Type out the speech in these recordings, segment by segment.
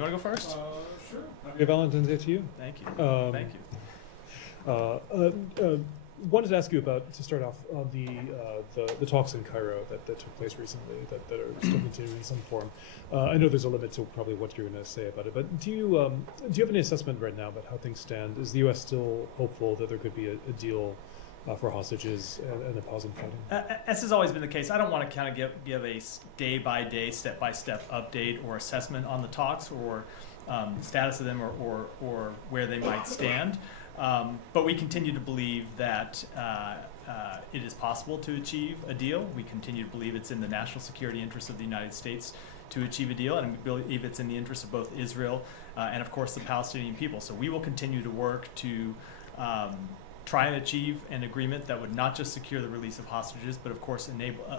You want to go first? Sure. Happy Valentine's Day to you. Thank you. Thank you. Wanted to ask you about, to start off, the talks in Cairo that took place recently that are still continuing in some form. I know there's a limit to probably what you're going to say about it, but do you have any assessment right now about how things stand? Is the U.S. still hopeful that there could be a deal for hostages and a pause in fighting? As has always been the case, I don't want to kind of give a day-by-day, step-by-step update or assessment on the talks or status of them or where they might stand. But we continue to believe that it is possible to achieve a deal. We continue to believe it's in the national security interests of the United States to achieve a deal, and we believe it's in the interest of both Israel and, of course, the Palestinian people. So we will continue to work to try and achieve an agreement that would not just secure the release of hostages, but, of course,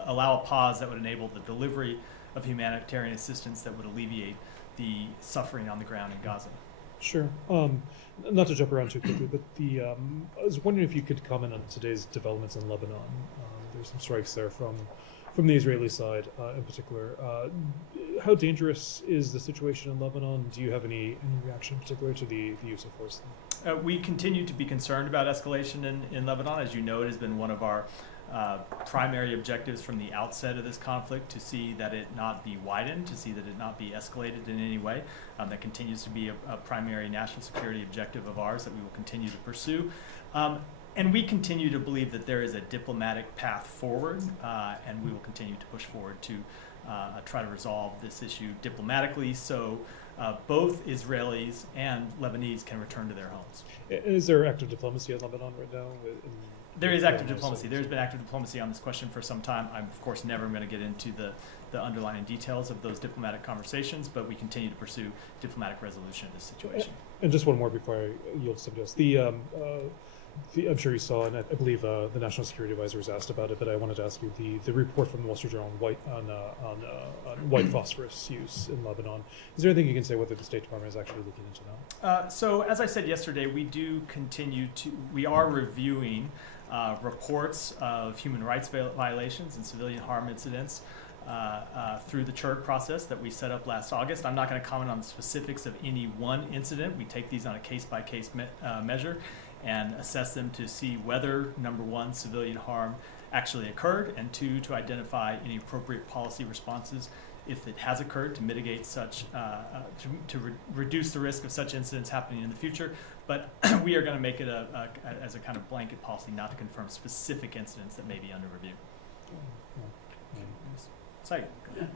allow a pause that would enable the delivery of humanitarian assistance that would alleviate the suffering on the ground in Gaza. Sure. Not to jump around too quickly, but I was wondering if you could comment on today's developments in Lebanon. There's some strikes there from the Israeli side in particular. How dangerous is the situation in Lebanon? Do you have any reaction in particular to the use of force? We continue to be concerned about escalation in Lebanon. As you know, it has been one of our primary objectives from the outset of this conflict to see that it not be widened, to see that it not be escalated in any way. That continues to be a primary national security objective of ours that we will continue to pursue. And we continue to believe that there is a diplomatic path forward, and we will continue to push forward to try to resolve this issue diplomatically so both Israelis and Lebanese can return to their homes. Is there active diplomacy in Lebanon right now? There is active diplomacy. There's been active diplomacy on this question for some time. I'm, of course, never going to get into the underlying details of those diplomatic conversations, but we continue to pursue diplomatic resolution of this situation. And just one more before I yield to somebody else. I'm sure you saw, and I believe the National Security Advisor was asked about it, but I wanted to ask you the report from the Wall Street Journal on white phosphorus use in Lebanon. Is there anything you can say whether the State Department is actually looking into now? So, as I said yesterday, we are reviewing reports of human rights violations and civilian harm incidents through the CHIRT process that we set up last August. I'm not going to comment on the specifics of any one incident. We take these on a case-by-case measure and assess them to see whether, number one, civilian harm actually occurred, and two, to identify any appropriate policy responses if it has occurred to mitigate such, to reduce the risk of such incidents happening in the future. But we are going to make it as a kind of blanket policy not to confirm specific incidents that may be under review. Yeah. Sorry. Go ahead.